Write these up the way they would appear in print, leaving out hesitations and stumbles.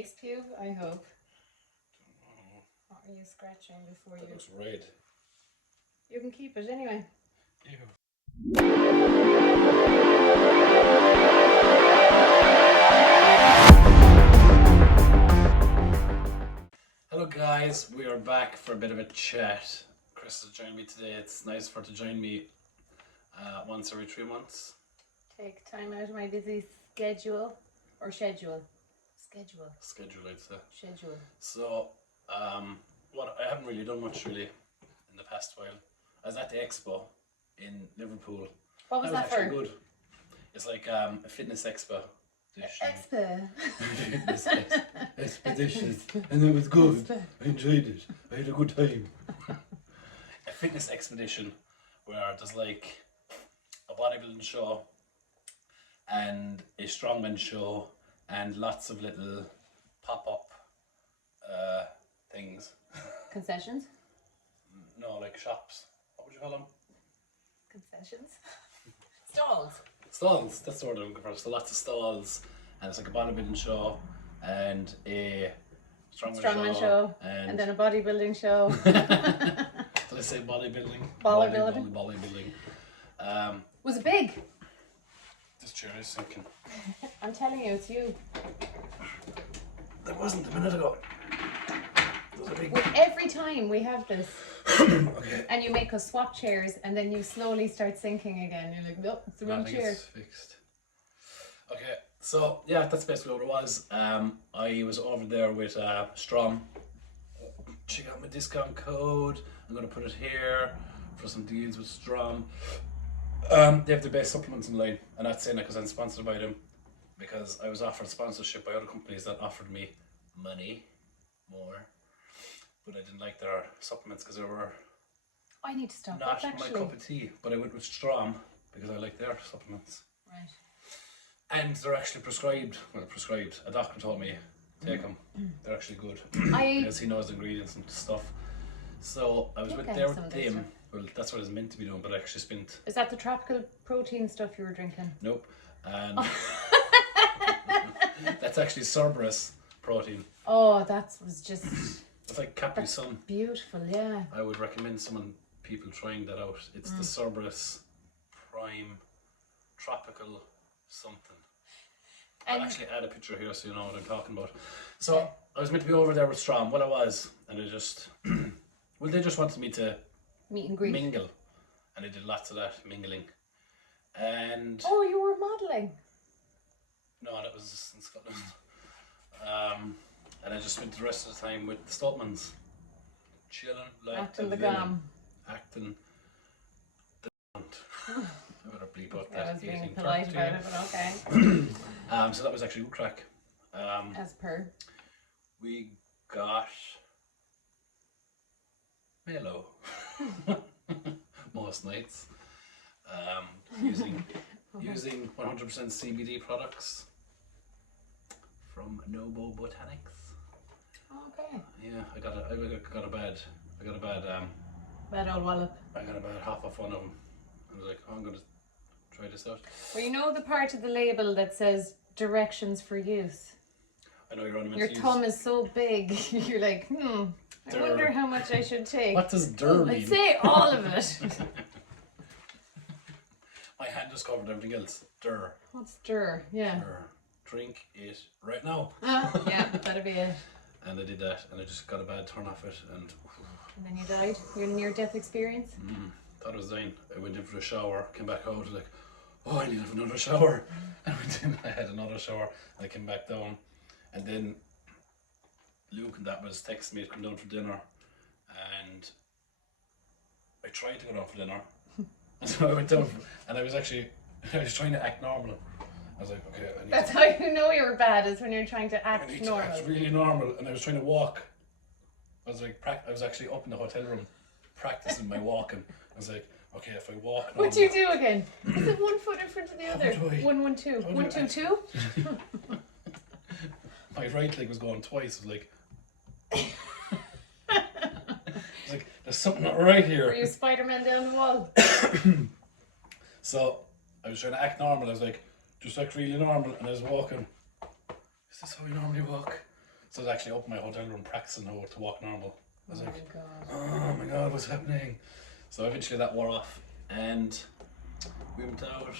face pube, I hope. What are you scratching before That you... looks red. You can keep it anyway. Ew. Hello guys, we are back for a bit of a chat. Chris has joined me today. It's nice for her to join me once every 3 months. Take time out of my busy schedule. Or schedule. Schedule. Schedule, I'd say. Schedule. So, what I haven't really done much really in the past while. I was at the Expo in Liverpool. What was that for? Actually good. It's like a fitness expo. Expo. Fitness expedition, and it was good. I enjoyed it. I had a good time. A fitness expedition where there's like a bodybuilding show and a strongman show and lots of little pop-up things. Concessions? No, like shops. What would you call them? Concessions? Stalls. Stalls, that's the word I'm looking for. So lots of stalls, and it's like a bodybuilding show and a strongman show. And then a bodybuilding show. Did I say bodybuilding? Bodybuilding. Was it big? This chair is sinking. I'm telling you, it's you. There wasn't a minute ago. There was a big... Every time we have this. Okay. And you make us swap chairs, and then you slowly start sinking again. You're like, nope, it's the wrong chair. It's fixed. Okay, so yeah, that's basically what it was. I was over there with Strom. Check out my discount code. I'm going to put it here for some deals with Strom. They have the best supplements in line, and that's saying it because I'm sponsored by them. Because I was offered sponsorship by other companies that offered me money, more. But I didn't like their supplements because they were I need to stop not that, my actually. cup of tea. But I went with Strom because I like their supplements. Right. And they're actually prescribed. Well, prescribed. A doctor told me take them. They're actually good because he knows the ingredients and stuff. So I was with them. Well, that's what I was meant to be doing, but I actually spent. Is that the tropical protein stuff you were drinking? Nope. And that's actually Cerberus protein. Oh, that was just. It's like Capri Sun. Beautiful, yeah. I would recommend people trying that out. It's the Cerberus Prime Tropical something. I'll actually add a picture here so you know what I'm talking about. So I was meant to be over there with Strom. Well, I was, and I just well, they just wanted me to meet and greet, mingle, and I did lots of that mingling. And oh, you were modelling? No, that was in Scotland. And I just spent the rest of the time with the Stoltmans, chilling like acting a the villain. gam. Acting the I better bleep out that. I was being polite about it, but okay. So that was actually good crack. As per. We got mellow most nights. Using 100% CBD products from Nobo Botanics. Okay. Yeah, I got a bad Bad old wallop. I got about half off one of them. I was like, oh, I'm gonna try this out. Well, you know the part of the label that says directions for use. I know you're only meant Your to use... thumb is so big. You're like, I wonder how much I should take. What does dir mean? I'd say all of it. My hand just covered everything else. Dir. What's dir? Yeah. Dir. Drink it right now. Yeah, that'd be it. And I did that, and I just got a bad turn off it, and then you died? Your near-death experience? Thought I was dying. I went in for a shower, came back out, like, oh, I need to have another shower. And I went in, I had another shower, and I came back down. And then Luke and that was texting me to come down for dinner, and I tried to go down for dinner. And so I went down, and I was trying to act normal. I was like, okay, I need That's how you know you're bad, is when you're trying to act normal. to act really normal, and I was trying to walk. I was like, I was actually up in the hotel room practicing my walking. I was like, okay, if I walk normal. What do you do again? Is it 1 foot in front of the other? 1, 1, 2. 1, 2, 2? My right leg was going twice. I was like, I was like, there's something not right here. Were you Spider-Man down the wall? So I was trying to act normal. I was like, just act really normal, and I was walking. Is this how you normally walk? So I was actually up in my hotel room practicing how to walk normal. I was like, God. oh my God, what's happening? So eventually that wore off, and we went out, and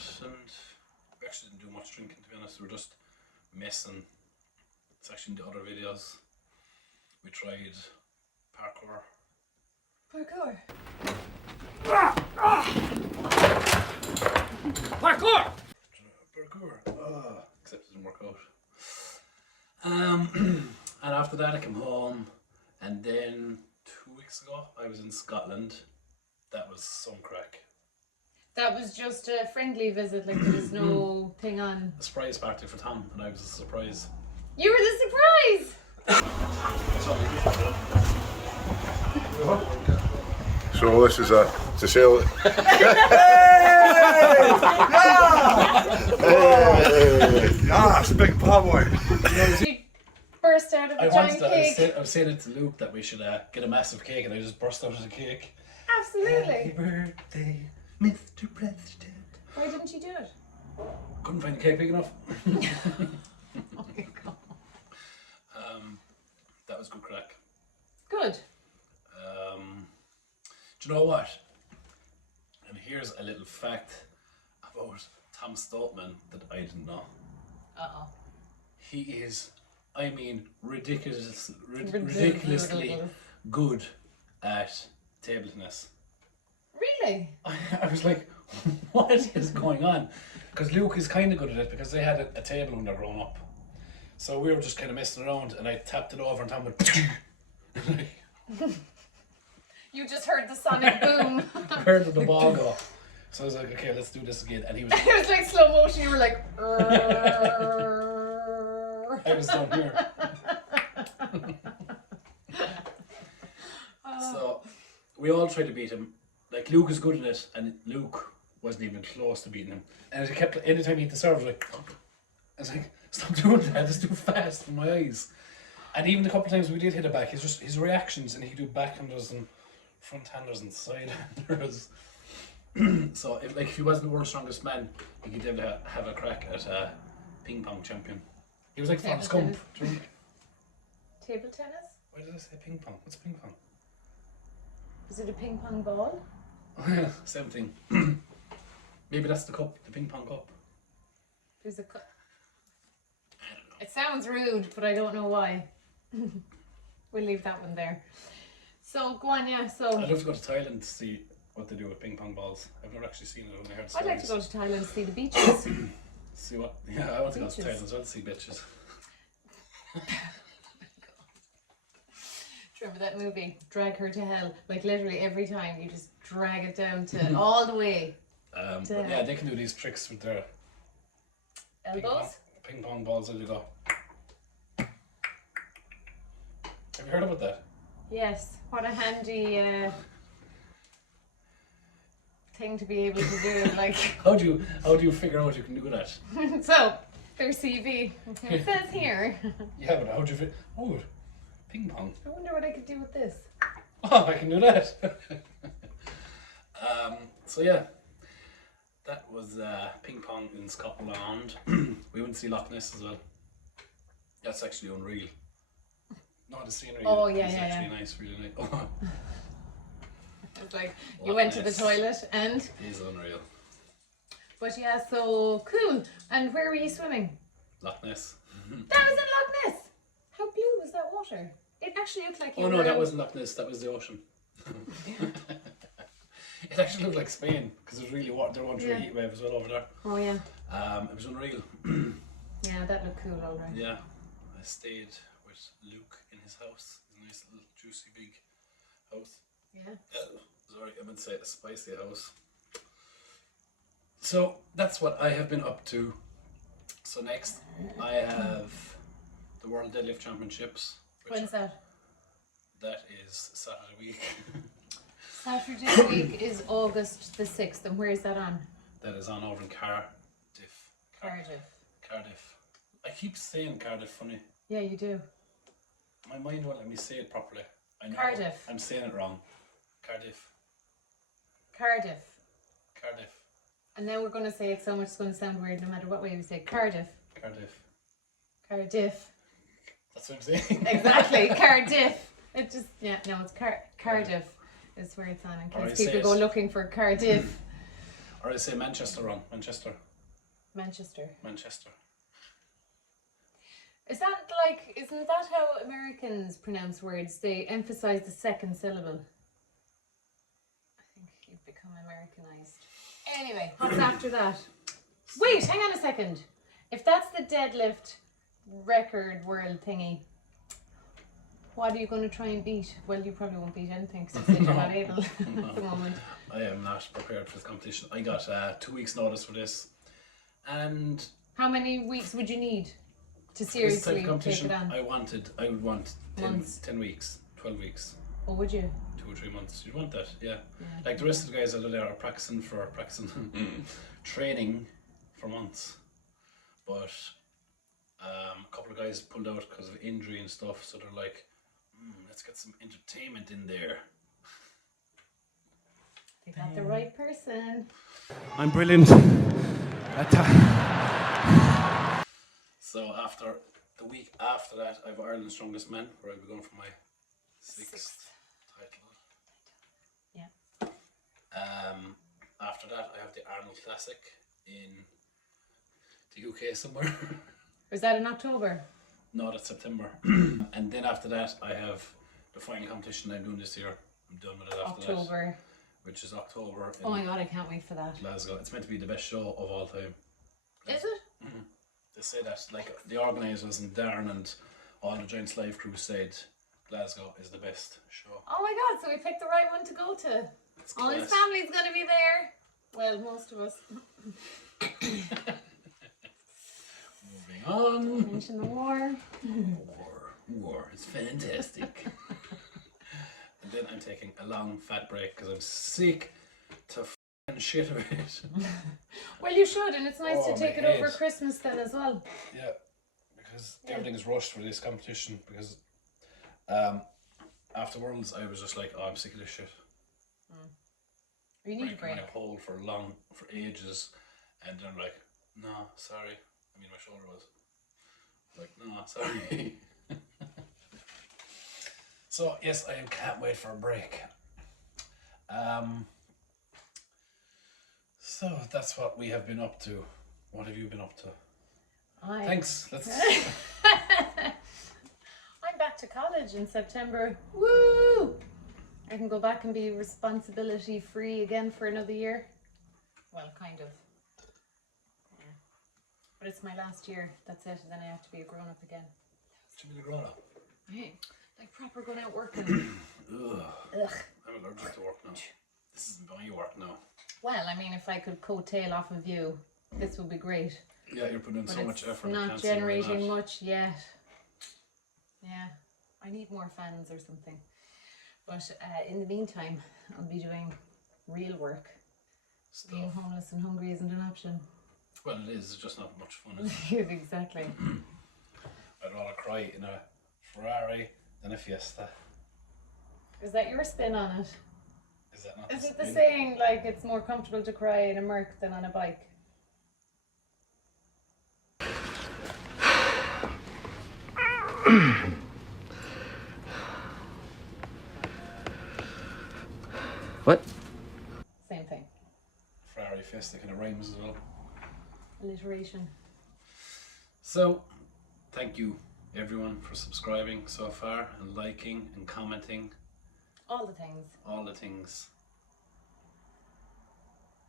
we actually didn't do much drinking, to be honest. We were just messing. It's actually in the other videos. We tried parkour. Parkour. Parkour! Except it didn't work out. And after that I came home, and then 2 weeks ago I was in Scotland. That was some crack. That was just a friendly visit, like there was no thing on. A surprise party for Tom, and I was a surprise. You were the surprise! So this is to sell. Yes, big power boy. You burst out of a giant cake. I was saying it to Luke that we should get a massive cake, and I just burst out of the cake. Absolutely. Happy birthday, Mr. President. Why didn't you do it? Couldn't find the cake big enough. Oh my God. That was good crack. Good. Do you know what? And here's a little fact about Tom Stoltman that I didn't know. Uh-oh. He is, I mean, ridiculously good at table tennis. Really? I was like, what is going on? Because Luke is kind of good at it, because they had a table when they were growing up. So we were just kind of messing around, and I tapped it over, and Tom went, You just heard the sonic boom. heard the ball go. So I was like, okay, let's do this again. And he was, It was like slow motion. You were like, I was down here. So we all tried to beat him. Like, Luke is good at it, and Luke wasn't even close to beating him. And it kept, anytime he hit the serve, I was like, I was like, stop doing that, it's too fast for my eyes. And even the couple of times we did hit it back, his reactions, and he could do backhanders and front-handers and side-handers. So if he wasn't the world's strongest man, he could have a crack at a ping pong champion. He was like Table Forrest Gump. table tennis? Why did I say ping pong? What's ping pong? Is it a ping pong ball? Oh yeah, same thing. Maybe that's the cup, the ping pong cup. There's a cup. It sounds rude, but I don't know why. We'll leave that one there. So go on, yeah. So I'd love to go to Thailand to see what they do with ping pong balls. I've never actually seen it. I've only heard I'd like to stories. go to Thailand to see the beaches. See what? Yeah, I want to go to Beaches. Thailand as well to see bitches. Do you remember that movie, Drag Her to Hell? Like literally every time you just drag it down to all the way. But yeah, they can do these tricks with their Elbows? ping pong balls. There you go. Have you heard about that? Yes. What a handy thing to be able to do. Like How do you figure out you can do that? so, their CV. It says here. Yeah, but how do you figure? Oh, ping pong. I wonder what I could do with this. Oh, I can do that. So yeah, that was ping pong in Scotland. We went to see Loch Ness as well. That's actually unreal. No, the scenery Oh, is yeah, actually yeah. nice, really nice. Oh, It's like you Loch went to the Ness. toilet and. it is unreal. But yeah, so cool. And where were you swimming? Loch Ness. That was in Loch Ness. How blue was that water? It actually looked like you Oh no, were that wasn't Loch Ness. That was the ocean. It actually looked like Spain because there's really they're going through Yeah. a heat wave as well over there. Oh yeah. It was unreal. Yeah, that looked cool, alright. Yeah, I stayed with Luke in his house. His nice little juicy big house. Yeah. Sorry, I meant to say a spicy house. So that's what I have been up to. So next I have the World Deadlift Championships. When's that? That is Saturday week. Saturday week is August the 6th, and where is that on? That is on over in Cardiff. Cardiff. Cardiff. I keep saying Cardiff funny. Yeah, you do. My mind won't let me say it properly. I know Cardiff. I'm saying it wrong. Cardiff. Cardiff. Cardiff. And now we're going to say it so much it's going to sound weird no matter what way we say Cardiff. Cardiff. Cardiff. That's what I'm saying. Exactly, Cardiff. It just, yeah, no, it's Cardiff is where it's on in Or I case say people go it- looking for Cardiff. Or I say Manchester wrong. Manchester. Manchester. Manchester. Is that like, isn't that how Americans pronounce words? They emphasize the second syllable. I think you've become Americanized. Anyway, what's after that? Wait, hang on a second. If that's the deadlift record world thingy, what are you going to try and beat? Well, you probably won't beat anything because you said you're not able at the moment. I am not prepared for this competition. I got 2 weeks notice for this. And How many weeks would you need to this type seriously of take competition, it on? I would want 10 Months. 10 weeks, 12 weeks, Or would you? 2 or 3 months. You'd want that, yeah. Yeah, Like the rest of the guys out there are practicing training for months. But a couple of guys pulled out because of injury and stuff, so they're like, let's get some entertainment in there. They got the right person. I'm brilliant. So after the week after that, I have Ireland's Strongest Man, where I'll be going for my sixth title. Yeah. After that, I have the Arnold Classic in the UK somewhere. Was that in October? No, that's September. And then after that, I have the final competition I'm doing this year. I'm done with it after that, October. which is October in Oh my god, I can't wait for that. Glasgow. It's meant to be the best show of all time. Is it? They say that, like the organisers and Darren and all the Giants Live crew said Glasgow is the best show. Oh my god, so we picked the right one to go to. It's All his class. family's gonna be there. Well, most of us. Moving on. Mention the war. War. It's fantastic. And then I'm taking a long fat break because I'm sick to f***ing shit of it. Well, you should, and it's nice Oh, to take my it over head. Christmas then as well. Yeah, because Yeah. everything is rushed for this competition. Because after Worlds, I was just like, oh, I'm sick of this shit. You need a Breaking break. my pole for ages, and then I'm like, no, sorry. I mean, my shoulder was like, no, sorry. So yes, I can't wait for a break. So that's what we have been up to. What have you been up to? Thanks. Let's. I'm back to college in September. Woo! I can go back and be responsibility free again for another year. Well, kind of. Yeah. But it's my last year. That's it. And then I have to be a grown up again. Should be grown up. Hey, like proper going out working. Ugh. Ugh. I'm allergic to work now. This isn't my work now. Well, I mean, if I could coattail off of you, this would be great. Yeah, you're putting in But so it's much effort. I not can't see why generating not. much yet. Yeah, I need more fans or something. But in the meantime, I'll be doing real work. Being Stuff. homeless and hungry isn't an option. Well, it is. It's just not much fun. Is it? Exactly. I'd rather cry in a Ferrari than a Fiesta. Is that your spin on it? Is that not? Is it the spin? saying like it's more comfortable to cry in a Merc than on a bike? What? Same thing. Ferrari Fiesta kind of rhymes as well. Alliteration. So, thank you everyone for subscribing so far and liking and commenting. All the things. All the things.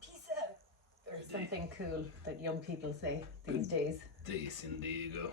Peace out. There's something cool that young people say these days. Days in Diego.